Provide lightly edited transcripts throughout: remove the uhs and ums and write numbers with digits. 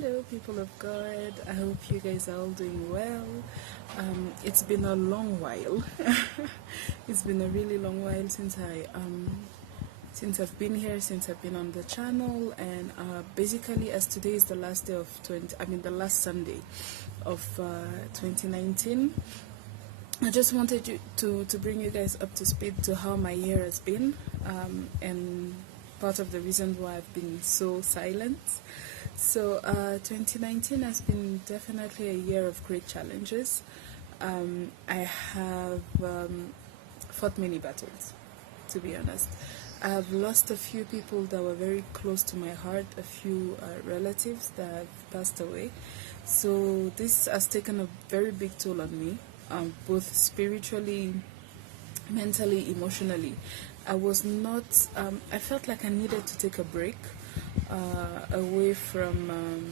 Hello, people of God. I hope you guys are all doing well. It's been a long while. It's been a really long while since I've been here, since I've been on the channel, and basically, as today is the last day of the last Sunday of 2019. I just wanted to bring you guys up to speed to how my year has been, and part of the reason why I've been so silent. So 2019 has been definitely a year of great challenges. I have fought many battles, to be honest. I have lost a few people that were very close to my heart, a few relatives that have passed away. So this has taken a very big toll on me, both spiritually, mentally, emotionally. I was not, I felt like I needed to take a break away from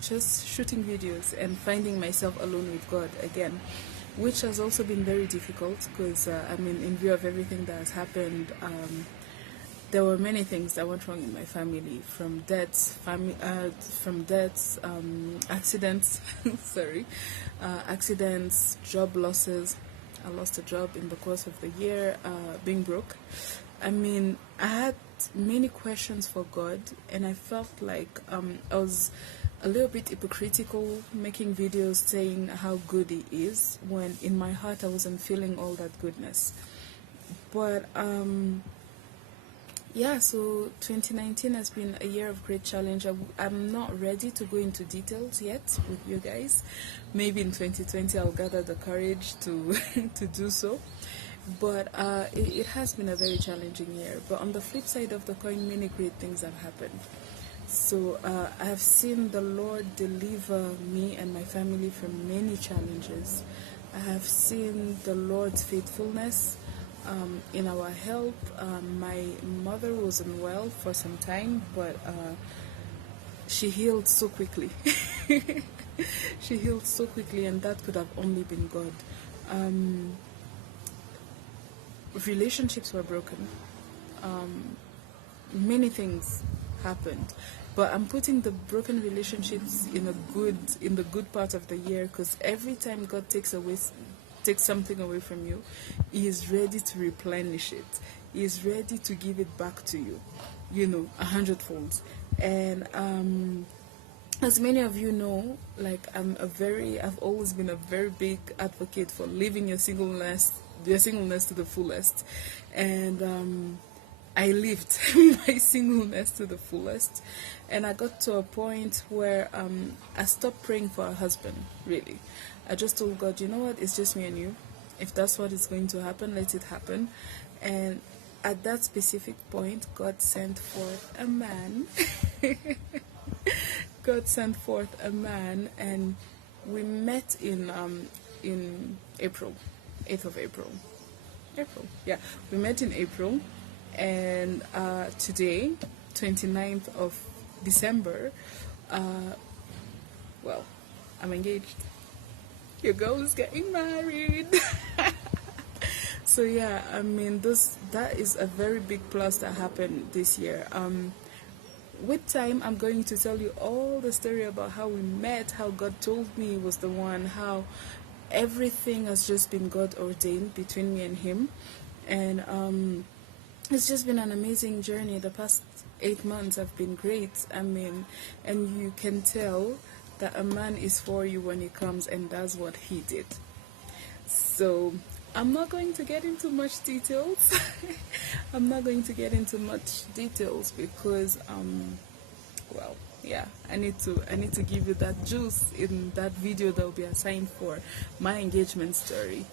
just shooting videos and finding myself alone with God again, which has also been very difficult because, in view of everything that has happened, there were many things that went wrong in my family, from deaths, accidents, accidents, job losses. I lost a job in the course of the year, being broke. I had many questions for God, and I felt like I was a little bit hypocritical, making videos saying how good He is, when in my heart I wasn't feeling all that goodness. But so 2019 has been a year of great challenge. I'm not ready to go into details yet with you guys. Maybe in 2020 I'll gather the courage to to do so. But it has been a very challenging year. But on the flip side of the coin, many great things have happened. So I have seen the Lord deliver me and my family from many challenges. I have seen the Lord's faithfulness in our help. My mother was unwell for some time, but she healed so quickly. She healed so quickly, and that could have only been God. Relationships were broken. Many things happened, but I'm putting the broken relationships in the good part of the year, because every time God takes something away from you, He is ready to replenish it. He is ready to give it back to you, 100-fold. And as many of you know, I've always been a very big advocate for living your singleness to the fullest. And I lived my singleness to the fullest, and I got to a point where I stopped praying for a husband, really. I just told God, you know what, it's just me and you. If that's what is going to happen, let it happen. And at that specific point, God sent forth a man. God sent forth a man, and we met in April, 8th of April. Yeah, we met in April, and today, 29th of December, I'm engaged. Your girl is getting married. So yeah, that is a very big plus that happened this year. With time, I'm going to tell you all the story about how we met, how God told me He was the one, how everything has just been God ordained between me and Him. And it's just been an amazing journey. The past 8 months have been great. And you can tell that a man is for you when he comes and does what he did. So I'm not going to get into much details. Because I need to give you that juice in that video that will be assigned for my engagement story.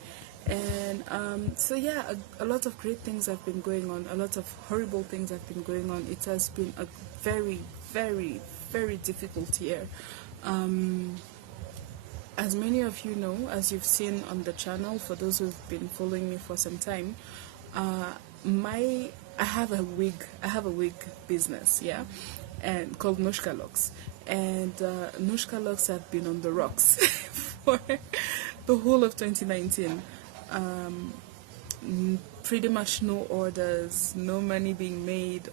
And a lot of great things have been going on. A lot of horrible things have been going on. It has been a very, very, very difficult year. As many of you know, as you've seen on the channel, for those who've been following me for some time, I have a wig business, and called Nushka Locks. And Nushka Locks have been on the rocks for the whole of 2019. pretty much no orders, no money being made.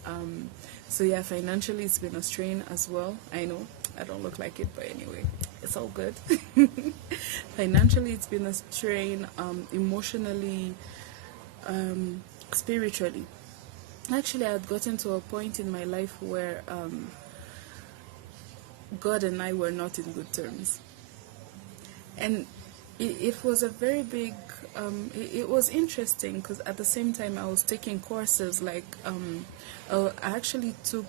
So yeah, financially it's been a strain as well. I know I don't look like it, but anyway, it's all good. Financially it's been a strain, emotionally, spiritually. Actually, I had gotten to a point in my life where God and I were not in good terms. And it was a very big, it was interesting because at the same time I was taking courses, like, I actually took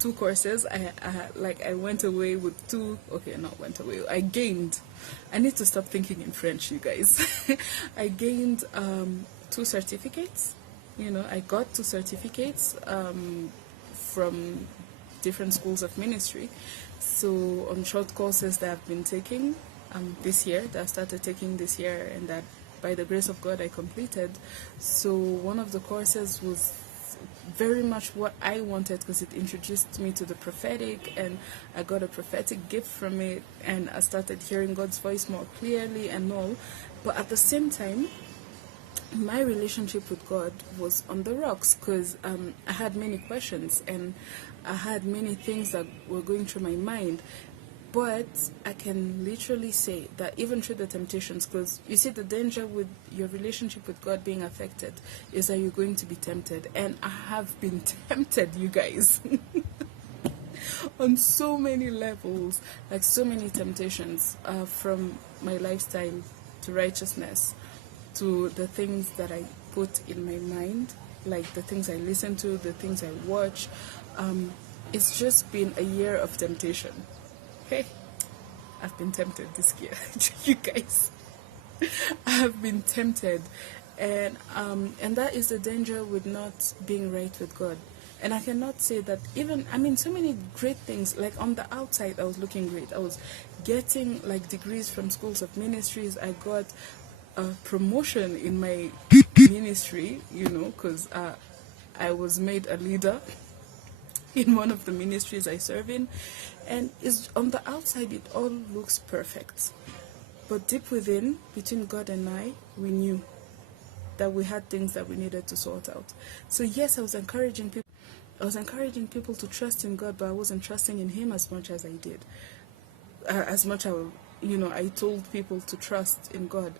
2 courses. I went away with 2, okay, not went away, I gained, I need to stop thinking in French, you guys. I gained 2 certificates, I got 2 certificates from different schools of ministry. So on short courses that I've been taking this year, that I started taking this year, and that by the grace of God I completed. So one of the courses was very much what I wanted because it introduced me to the prophetic, and I got a prophetic gift from it, and I started hearing God's voice more clearly and all. But at the same time, my relationship with God was on the rocks because I had many questions and I had many things that were going through my mind. But I can literally say that even through the temptations, because you see, the danger with your relationship with God being affected is that you're going to be tempted. And I have been tempted, you guys, on so many levels, like so many temptations, from my lifestyle to righteousness, to the things that I put in my mind, like the things I listen to, the things I watch. It's just been a year of temptation. Hey, I've been tempted this year, you guys. I have been tempted, and that is the danger with not being right with God. And I cannot say that even, so many great things, like on the outside I was looking great. I was getting like degrees from schools of ministries. I got a promotion in my ministry, because I was made a leader in one of the ministries I serve in, and it's on the outside it all looks perfect, but deep within, between God and I, we knew that we had things that we needed to sort out. So yes, I was encouraging people to trust in God, but I wasn't trusting in Him as much as I did, as much as I told people to trust in God.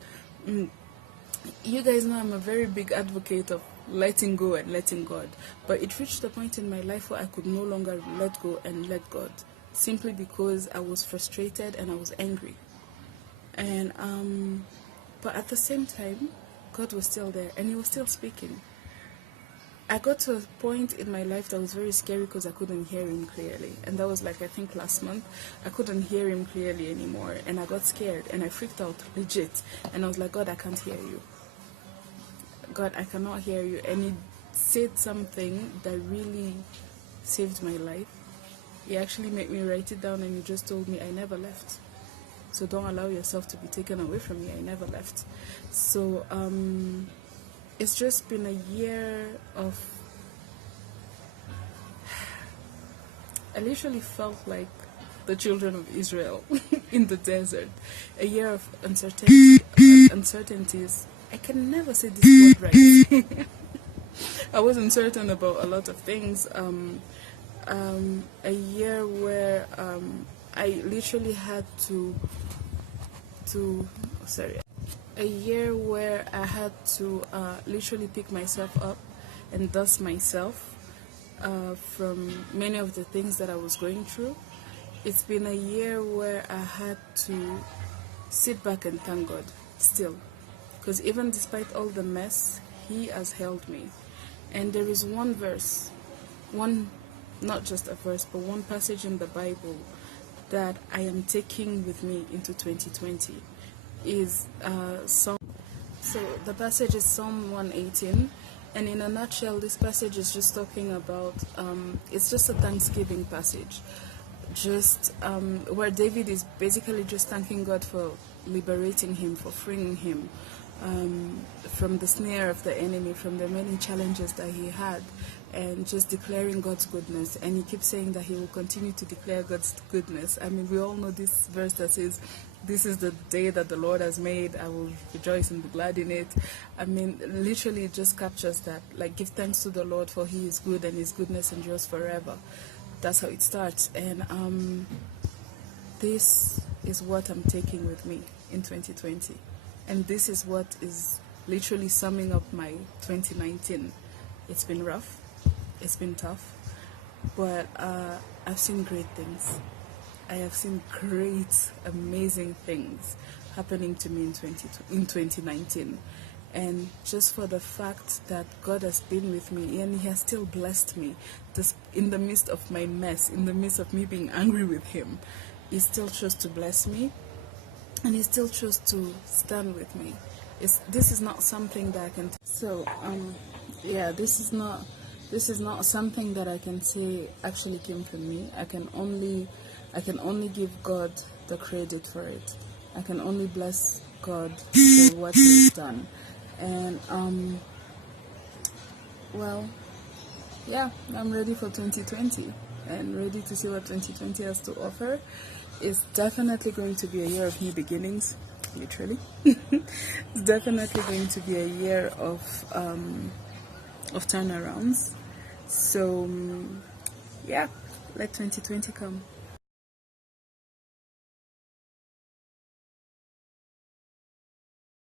You guys know I'm a very big advocate of letting go and letting God, but it reached a point in my life where I could no longer let go and let God, simply because I was frustrated and I was angry. And but at the same time, God was still there and He was still speaking. I got to a point in my life that was very scary because I couldn't hear Him clearly, and that was like, I think last month. I couldn't hear Him clearly anymore, and I got scared and I freaked out legit, and I was like, God, I can't hear you. God, I cannot hear you. And He said something that really saved my life. He actually made me write it down, and He just told me, I never left. So don't allow yourself to be taken away from me. I never left. So it's just been a year of, I literally felt like the children of Israel in the desert. A year of uncertainties. I can never say this word right. I was uncertain about a lot of things. A year where I literally had a year where I had to literally pick myself up and dust myself from many of the things that I was going through. It's been a year where I had to sit back and thank God still, because even despite all the mess, He has held me. And there is one verse, not just a verse, but one passage in the Bible that I am taking with me into 2020 is Psalm. So the passage is Psalm 118, and in a nutshell, this passage is just talking about, it's just a thanksgiving passage, just where David is basically just thanking God for liberating him, for freeing him from the snare of the enemy, from the many challenges that he had, and just declaring God's goodness. And he keeps saying that he will continue to declare God's goodness. I mean, we all know this verse that says, "This is the day that the Lord has made. I will rejoice and be glad in it." I mean, literally it just captures that. Like, give thanks to the Lord, for he is good and his goodness endures forever. That's how it starts. And this is what I'm taking with me in 2020. And this is what is literally summing up my 2019. It's been rough. It's been tough. But I've seen great things. I have seen great, amazing things happening to me in 2019. And just for the fact that God has been with me and he has still blessed me, in the midst of my mess, in the midst of me being angry with him, he still chose to bless me, and he still chose to stand with me. This is not something that I can this is not something that I can say actually came from me. I can only give God the credit for it. I can only bless God for what he has done. And I'm ready for 2020 and ready to see what 2020 has to offer. It's definitely going to be a year of new beginnings, literally. It's definitely going to be a year of turnarounds. So let 2020 come.